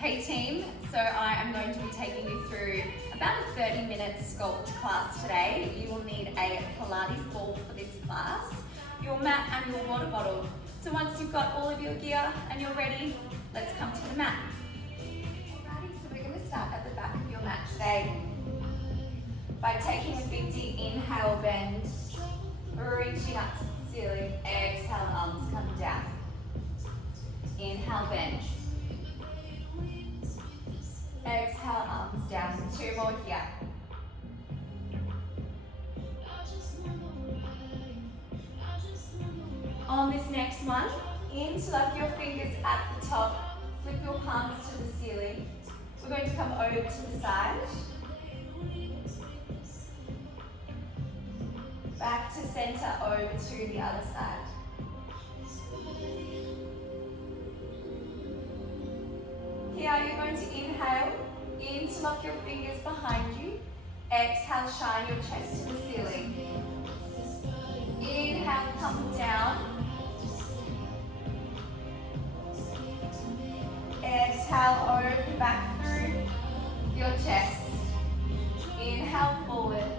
Hey team, so I am going to be taking you through about a 30-minute sculpt class today. You will need a Pilates ball for this class, your mat and your water bottle. So once you've got all of your gear and you're ready, let's come to the mat. Alrighty, so we're going to start at the back of your mat today by taking a big deep inhale, bend, reaching up to the ceiling, exhale, arms come down. Inhale, bend. Exhale, arms down. 2 more here. On this next one, interlock your fingers at the top, flip your palms to the ceiling. We're going to come over to the side. Back to center, over to the other side. Here you're going to inhale, interlock your fingers behind you. Exhale, shine your chest to the ceiling. Inhale, come down. Exhale, open back through your chest. Inhale, forward.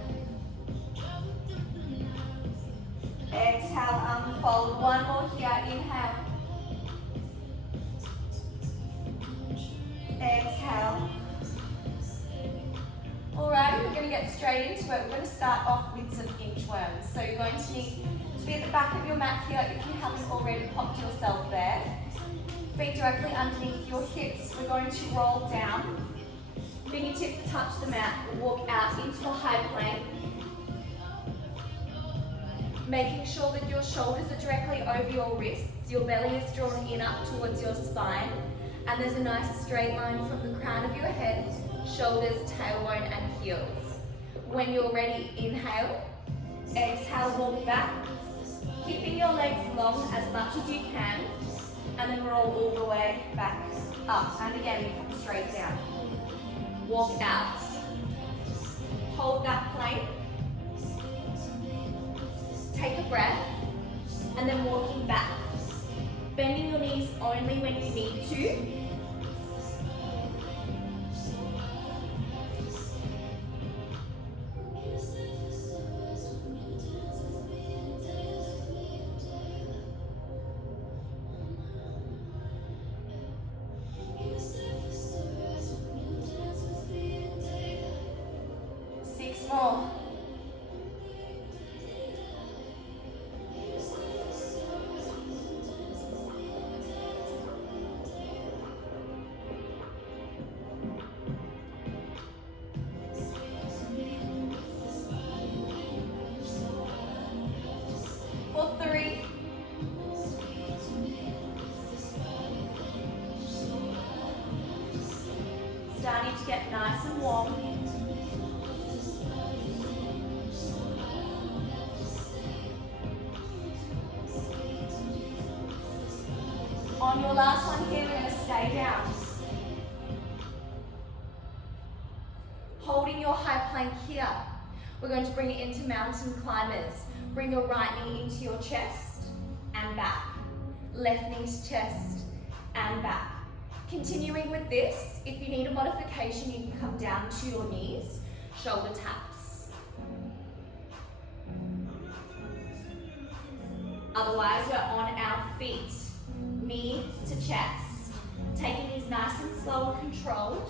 Exhale, unfold. One more here, inhale. Exhale. Alrighty, we're going to get straight into it. We're going to start off with some inchworms. So you're going to need to be at the back of your mat here if you haven't already popped yourself there. Feet directly underneath your hips. We're going to roll down. Fingertips touch the mat. Walk out into a high plank. Making sure that your shoulders are directly over your wrists. Your belly is drawn in up towards your spine. And there's a nice straight line from the crown of your head, shoulders, tailbone and heels. When you're ready, inhale. Exhale, walk back. Keeping your legs long as much as you can. And then roll all the way back up. And again, we come straight down. Walk out. Hold that plank. Take a breath. And then walking back. Bending your knees only when you need to. Six more. For 3. Starting to get nice and warm. On your last one here, we're going to stay down. Holding your high plank here, we're going to bring it into mountain climbers. Bring your right knee into your chest and back. Left knee to chest and back. Continuing with this, if you need a modification, you can come down to your knees, shoulder taps. Otherwise, we're on our feet, knee to chest. Taking these nice and slow and controlled.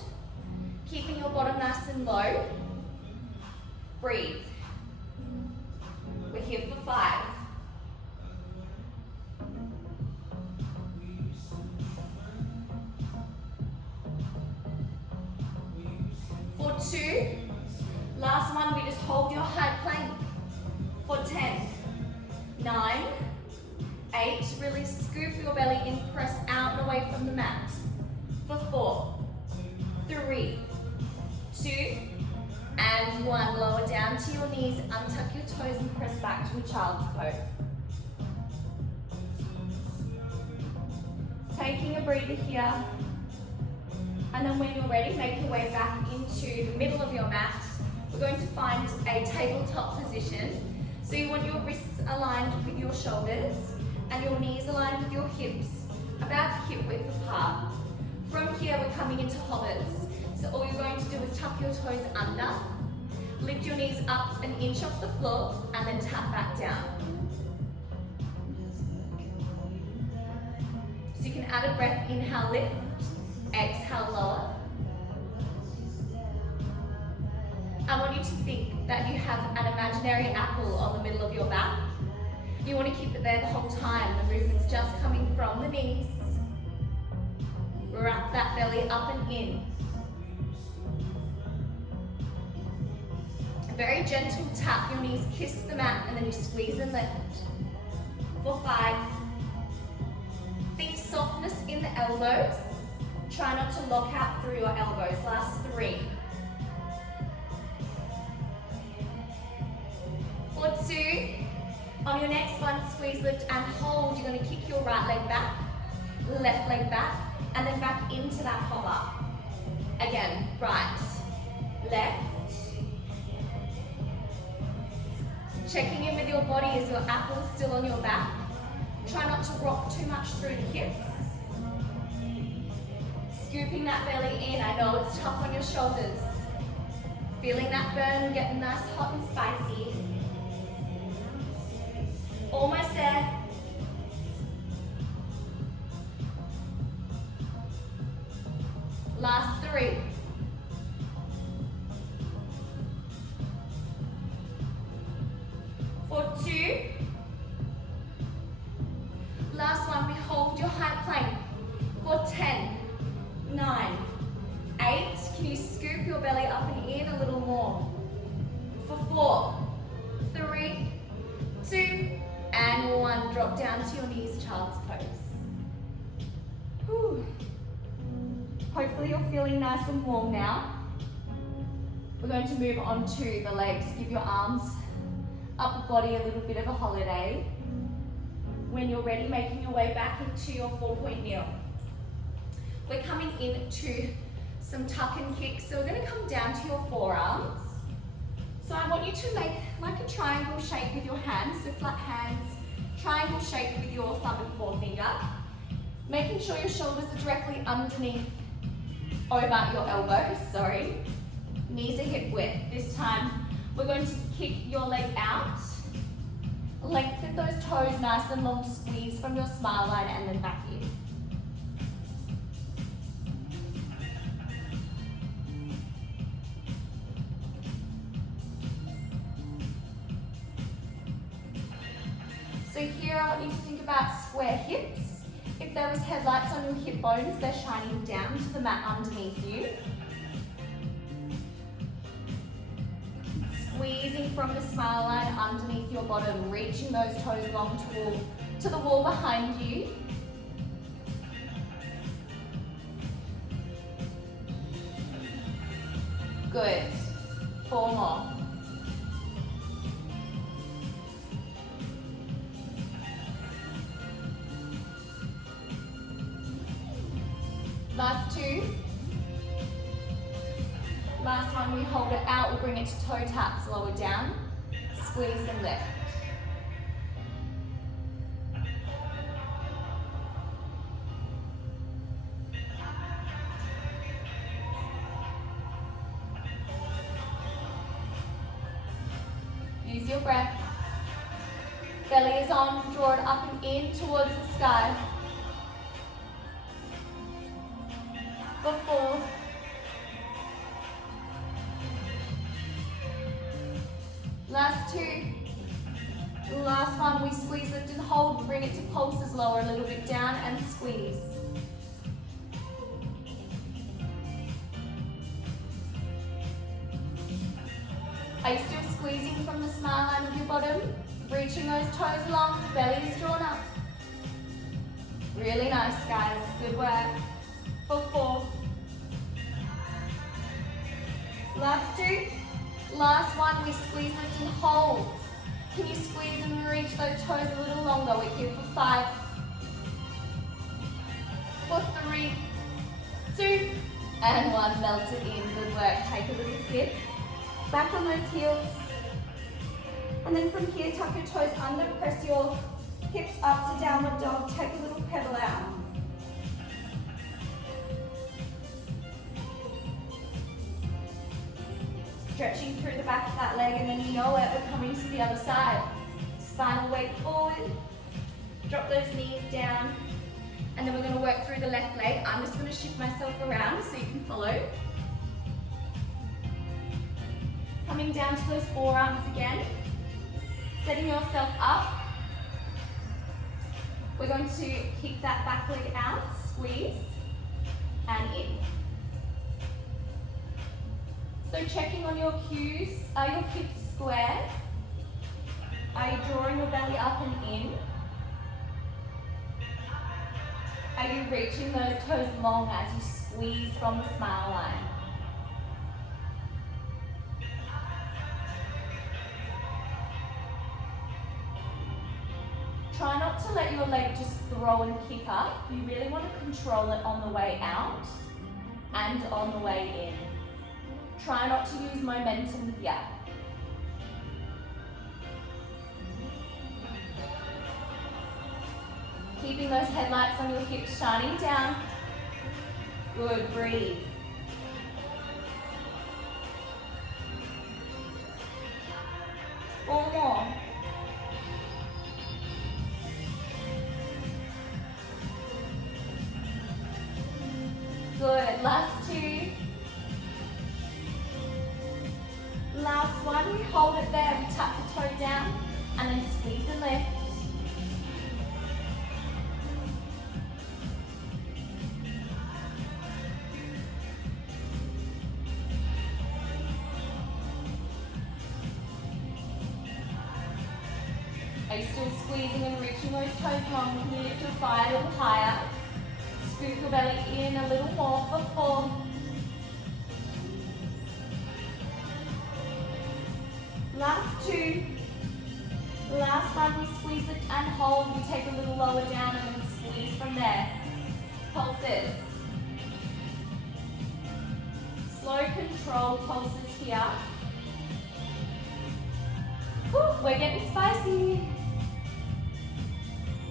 Keeping your bottom nice and low. Breathe. We're here for 5. For 2. Last one, we just hold your high plank. For 10. 9. 8. Really scoop your belly in, press out and away from the mat. For 4. 3. 2. And 1, lower down to your knees, untuck your toes and press back to a child's pose. Taking a breather here. And then when you're ready, make your way back into the middle of your mat. We're going to find a tabletop position. So you want your wrists aligned with your shoulders and your knees aligned with your hips, about hip width apart. From here, we're coming into hovers. So all you're going to do is tuck your toes under, lift your knees up an inch off the floor, and then tap back down. So you can add a breath, inhale, lift, exhale, lower. I want you to think that you have an imaginary apple on the middle of your back. You want to keep it there the whole time. The movement's just coming from the knees. Wrap that belly up and in. A very gentle tap, your knees kiss the mat, and then you squeeze and lift. For 5. Think softness in the elbows. Try not to lock out through your elbows. Last 3. For 2. On your next one, squeeze, lift, and hold. You're going to kick your right leg back, left leg back, and then back into that hover. Again, right, left. Checking in with your body as your apple is still on your back. Try not to rock too much through the hips. Scooping that belly in. I know it's tough on your shoulders. Feeling that burn, getting nice, hot and spicy. Almost there. Last 3. For 2. Last one, we hold your high plank. For 10, 9, 8. Can you scoop your belly up and in a little more? For 4, 3, 2, and 1. Drop down to your knees, child's pose. Whew. Hopefully you're feeling nice and warm now. We're going to move on to the legs. Give your arms, upper body a little bit of a holiday. When you're ready, making your way back into your 4-point kneel. We're coming into some tuck and kicks. So we're going to come down to your forearms. So I want you to make like a triangle shape with your hands, so flat hands, triangle shape with your thumb and forefinger. Making sure your shoulders are directly underneath, over your elbows, sorry. Knees are hip width. This time, we're going to kick your leg out. Lengthen those toes nice and long, squeeze from your smile line and then back in. So here I want you to think about square hips. If there was headlights on your hip bones, they're shining down to the mat underneath you. Squeezing from the smile line underneath your bottom, reaching those toes long to the wall behind you. Good. 4 more. Last 2. Last one, we hold it out, we'll bring it to toe taps, lower down, squeeze and lift. Use your breath. Belly is on, draw it up and in towards the sky. For 4. Last 2. Last one, we squeeze, lift and hold, bring it to pulses, lower a little bit down and squeeze. Are you still squeezing from the smile line of your bottom? Reaching those toes long, belly is drawn up. Really nice, guys, good work. For 4. Last 2. Last one, we squeeze, lift and hold. Can you squeeze and reach those toes a little longer? We're here for 5. For 3, 2, and 1. Melt it in. Good work. Take a little sip. Back on those heels. And then from here, tuck your toes under, press your hips up to downward dog. Take a little pedal out. Stretching through the back of that leg, and then you know it, we're coming to the other side. Spinal weight forward. Drop those knees down. And then we're going to work through the left leg. I'm just going to shift myself around so you can follow. Coming down to those forearms again. Setting yourself up. We're going to kick that back leg out, squeeze, and in. So checking on your cues. Are your hips square? Are you drawing your belly up and in? Are you reaching those toes long as you squeeze from the smile line? Try not to let your leg just throw and kick up. You really want to control it on the way out and on the way in. Try not to use momentum here. Keeping those headlights on your hips shining down. Good, breathe. Four more. Good, last two. Last one, we hold it there, we tap the toe down, and then squeeze and lift. Are you still squeezing and reaching those toes long? Can you lift your thigh a little higher? Scoop your belly in a little more for 4. Last 2. Last one, we squeeze it and hold. We take a little lower down and then squeeze from there. Pulses. Slow control pulses here. Whew, we're getting spicy.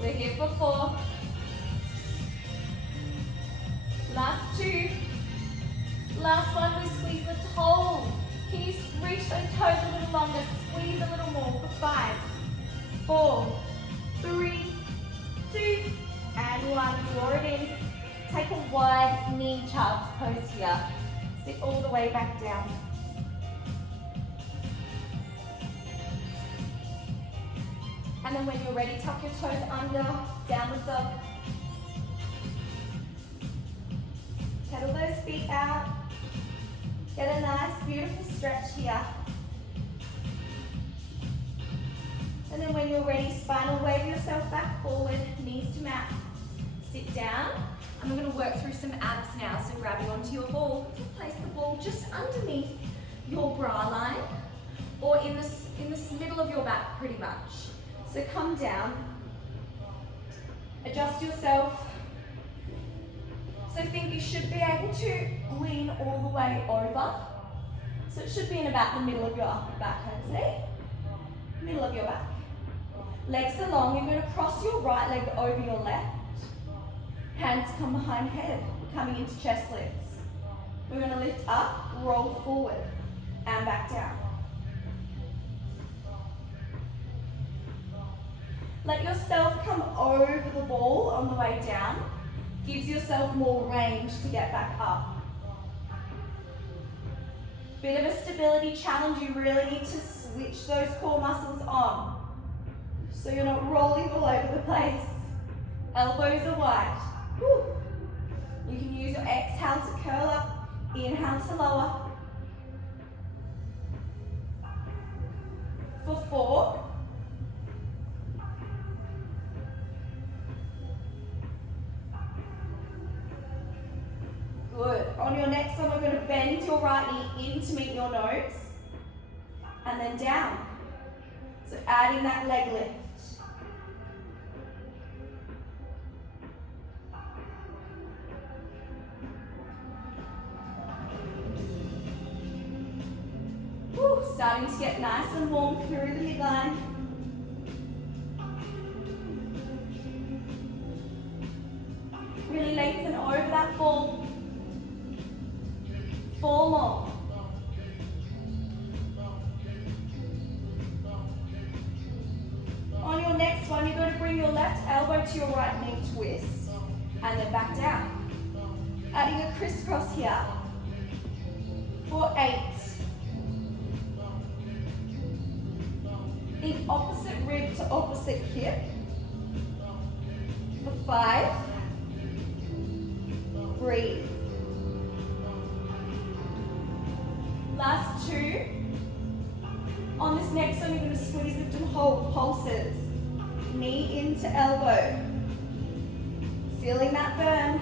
We're here for 4. Last 2. Last one, we squeeze, lift, hold. Can you reach those toes a little longer? Squeeze a little more for 5, 4, 3, 2, and 1. Draw it in. Take a wide knee child's pose here. Sit all the way back down. And then when you're ready, tuck your toes under, downward dog. Pedal those feet out. Get a nice, beautiful stretch here. And then when you're ready, spinal wave yourself back forward, knees to mat. Sit down. And we're going to work through some abs now. So grabbing onto your ball, place the ball just underneath your bra line, or in the middle of your back, pretty much. So come down, adjust yourself. So think you should be able to lean all the way over. So it should be in about the middle of your upper back, I'd say. Middle of your back. Legs are long, you're going to cross your right leg over your left. Hands come behind head, coming into chest lifts. We're going to lift up, roll forward, and back down. Let yourself come over the ball on the way down. Gives yourself more range to get back up. Bit of a stability challenge. You really need to switch those core muscles on, so you're not rolling all over the place. Elbows are wide. Whew. You can use your exhale to curl up, inhale to lower. For 4. Good. On your next one, we're going to bend your right knee in to meet your nose, and then down. So adding that leg lift. Whew, starting to get nice and warm through the midline. Really lengthen over that ball. 4 more. elbow to your right knee twist, and then back down. Adding a crisscross here. For 8. Think opposite rib to opposite hip. For 5. Breathe. Last 2. On this next one, you're going to squeeze, lift and hold pulses. Knee into elbow. Feeling that burn.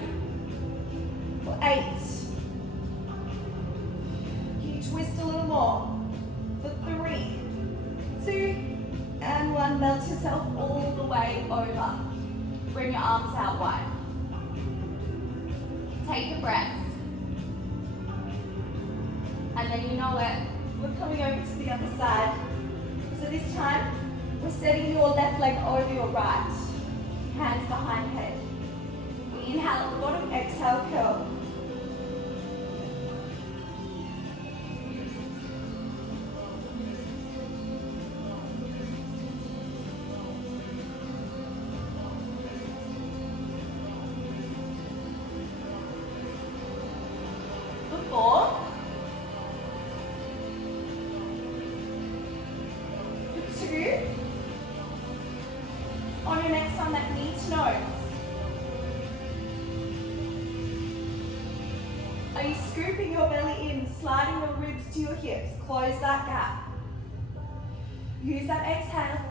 For 8. Can you twist a little more? For 3, 2, and 1. Melt yourself all the way over. Bring your arms out wide. Take a breath. And then you know what? We're coming over to the other side. So this time, we're setting your left leg over your right. Hands behind head. We inhale at the bottom, exhale, curl. For 4. For 2. On your next one, that knee to nose. Are you scooping your belly in, sliding your ribs to your hips? Close that gap. Use that exhale.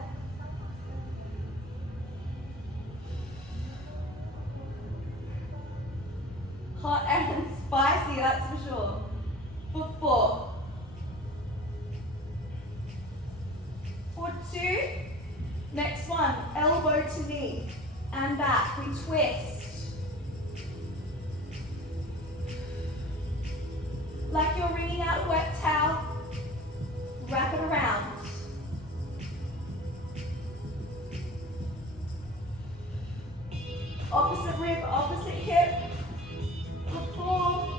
Hot and spicy, that's for sure. For 4. For 2. Next one, elbow to knee and back. We twist. Like you're wringing out a wet towel. Wrap it around. Opposite rib, opposite hip. For 4.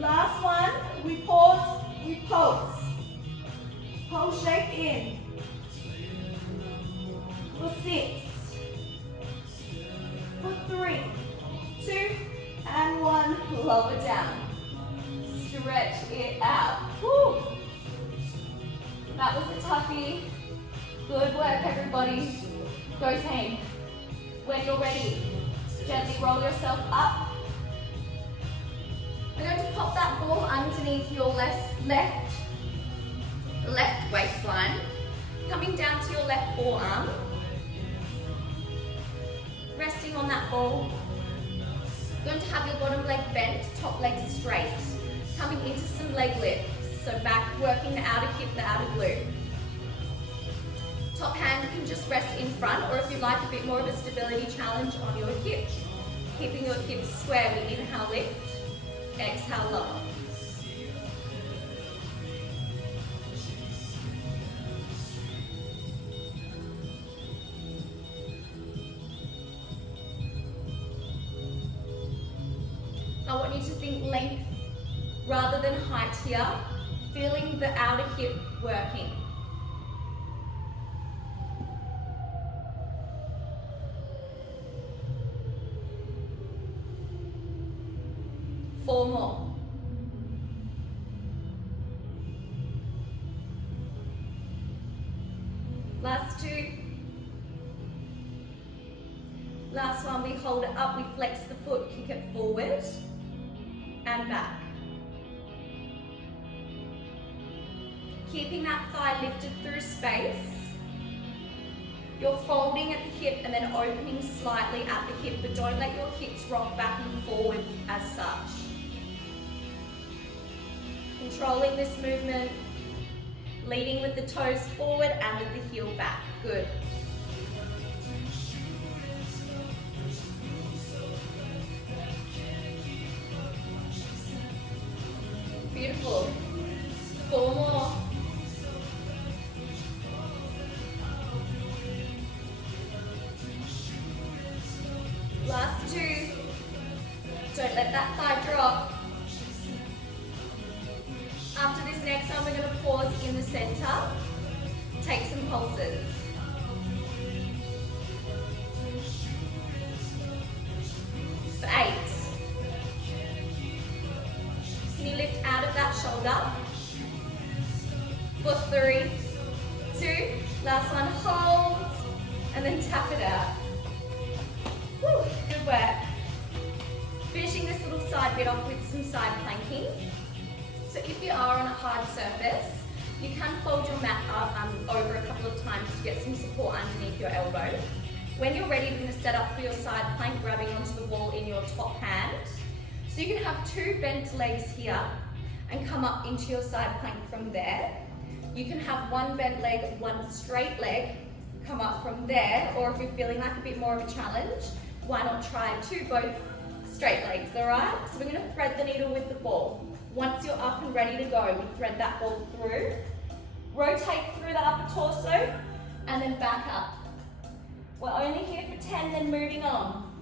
Last one, we pause, we pulse. Pulse shape in. For 6. For 3, 2, and 1. Lower down. Stretch it out. Woo. That was a toughie. Good work, everybody. Go team. When you're ready, gently roll yourself up. We're going to pop that ball underneath your left waistline, coming down to your left forearm, resting on that ball. You're going to have your bottom leg bent, top leg straight, coming into some leg lifts. So back, working the outer hip, the outer glute. Top hand can just rest in front, or if you'd like a bit more of a stability challenge on your hip, keeping your hips square. We inhale, lift. Exhale, lower. I want you to think length rather than height here, feeling the outer hip working. Four more. Last 2. Last one, we hold it up, we flex the foot, kick it forward and back. Keeping that thigh lifted through space. You're folding at the hip and then opening slightly at the hip, but don't let your hips rock back and forward as such. Controlling this movement, leading with the toes forward and with the heel back. Good. Beautiful. 4 more. Last 2. Don't let that thigh drop. After this next one, we're going to pause in the center. Take some pulses. For 8. Can you lift out of that shoulder? For 3, 2, last one, hold, and then tap it out. Woo, good work. Finishing this little side bit off with some side planking. So if you are on a hard surface, you can fold your mat up over a couple of times to get some support underneath your elbow. When you're ready, you're going to set up for your side plank, grabbing onto the wall in your top hand. So you can have 2 bent legs here and come up into your side plank from there. You can have 1 bent leg, 1 straight leg, come up from there, or if you're feeling like a bit more of a challenge, why not try 2 both straight legs, alright? So we're going to thread the needle with the ball. Once you're up and ready to go, we thread that ball through, rotate through the upper torso, and then back up. We're only here for 10, then moving on.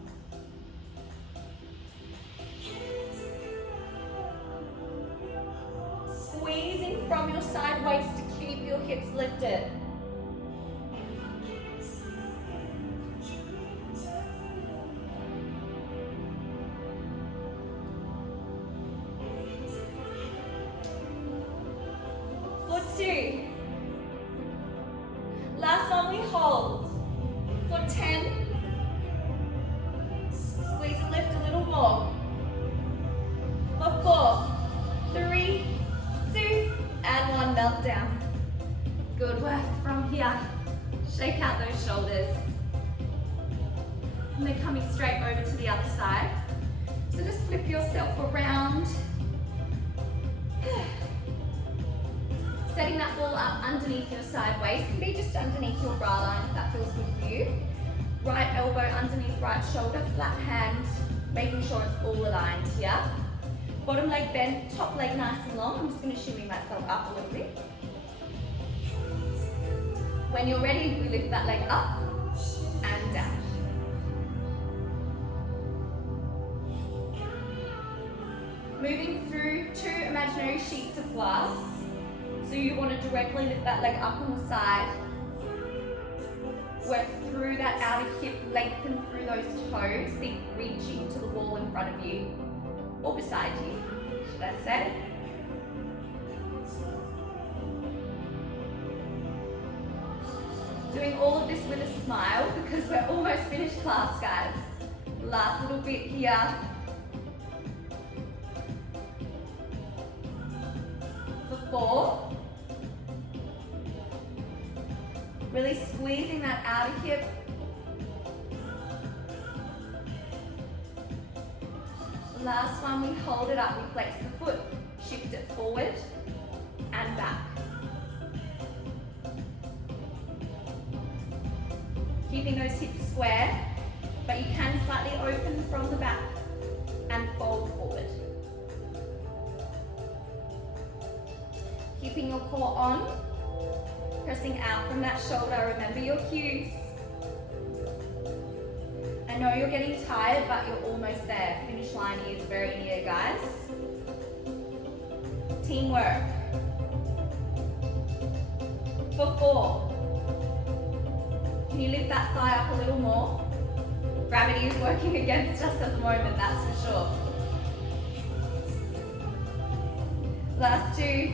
Squeezing from your side waist to keep your hips lifted. For 2. Last one, we hold. For 10. Squeeze and lift a little more. For 4, 3, 2, and 1, melt down. Good work from here. Shake out those shoulders. And then coming straight over to the other side. So just flip yourself around. Setting that ball up underneath your side waist. Can be just underneath your bra line if that feels good for you. Right elbow underneath right shoulder, flat hand, making sure it's all aligned here. Bottom leg bent, top leg nice and long. I'm just going to shimmy myself up a little bit. When you're ready, we lift that leg up and down. Moving through 2 imaginary sheets of glass. So you want to directly lift that leg up on the side. Work through that outer hip, lengthen through those toes. Think reaching to the wall in front of you or beside you, should I say. Doing all of this with a smile because we're almost finished class, guys. Last little bit here. For 4. Really squeezing that outer hip. Last one, we hold it up, we flex the foot, shift it forward and back. Keeping those hips square, but you can slightly open from the back and fold forward. Keeping your core on. Pressing out from that shoulder, remember your cues. I know you're getting tired, but you're almost there. Finish line is very near, guys. Teamwork. For 4. Can you lift that thigh up a little more? Gravity is working against us at the moment, that's for sure. Last 2.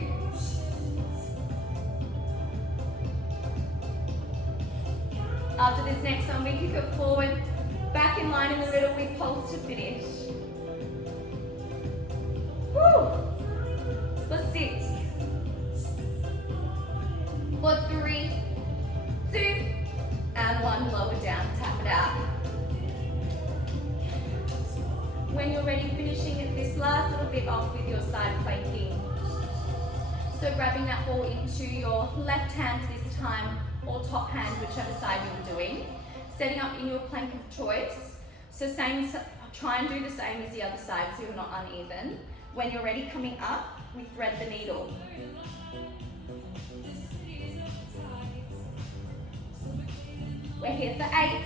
After this next one, we kick it forward, back in line in the middle, we pulse to finish. Woo! For 6. For 3, 2, and 1, lower down, tap it out. When you're ready, finishing it this last little bit off with your side planking. So grabbing that ball into your left hand this time, or top hand, whichever side you're doing. Setting up in your plank of choice. So try and do the same as the other side so you're not uneven. When you're ready, coming up, we thread the needle. We're here for 8.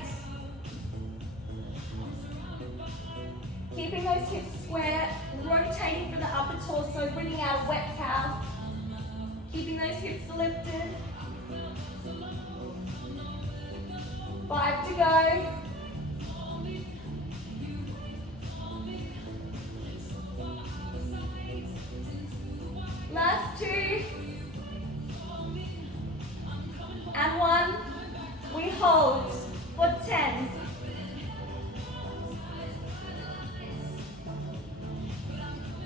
Keeping those hips square, rotating from the upper torso, bringing out a wet towel. Keeping those hips lifted. 5 to go. Last 2. And 1. We hold for 10.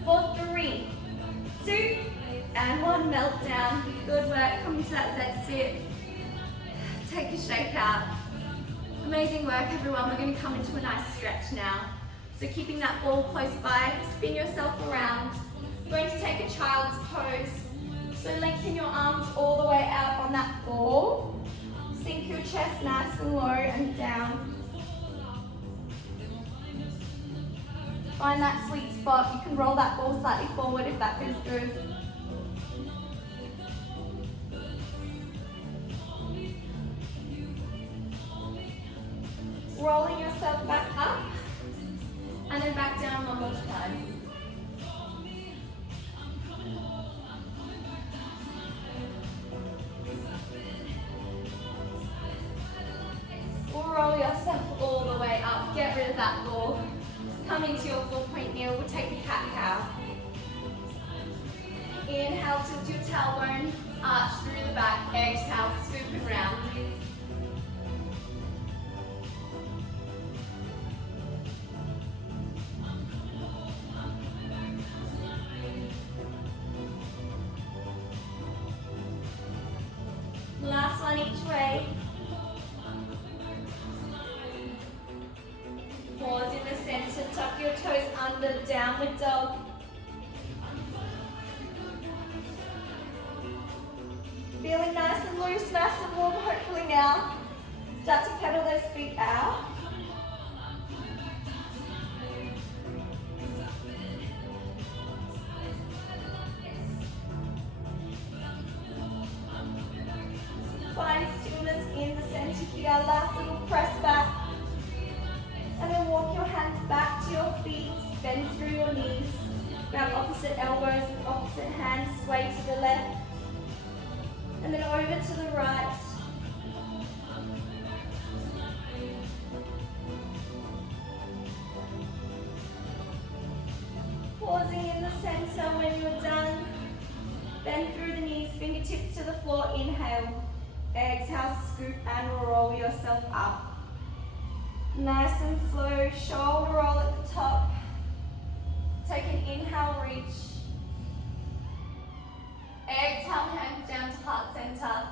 For 3, 2, and 1. Meltdown. Good work. Coming to that exit. Take a shake out. Amazing work, everyone. We're going to come into a nice stretch now. So keeping that ball close by, spin yourself around. We're going to take a child's pose. So lengthen your arms all the way out on that ball. Sink your chest nice and low and down. Find that sweet spot. You can roll that ball slightly forward if that feels good. Rolling yourself back up and then back down one more time. Roll yourself all the way up. Get rid of that ball. Come into your 4-point kneel. We'll take a cat-cow. Inhale, tilt your tailbone, arch through the back. Exhale, scoop and round. Last one each way. Pause in the center, tuck your toes under, downward dog. Feeling nice and loose, nice and warm hopefully now. Start to pedal those feet out. Find stillness in the center here, last little press back. And then walk your hands back to your feet, bend through your knees. Grab opposite elbows with opposite hands, sway to the left. And then over to the right. Pausing in the center when you're done. Bend through the knees, fingertips to the floor, inhale. Exhale, scoop and roll yourself up. Nice and slow, shoulder roll at the top. Take an inhale, reach. Exhale, hands down to heart center.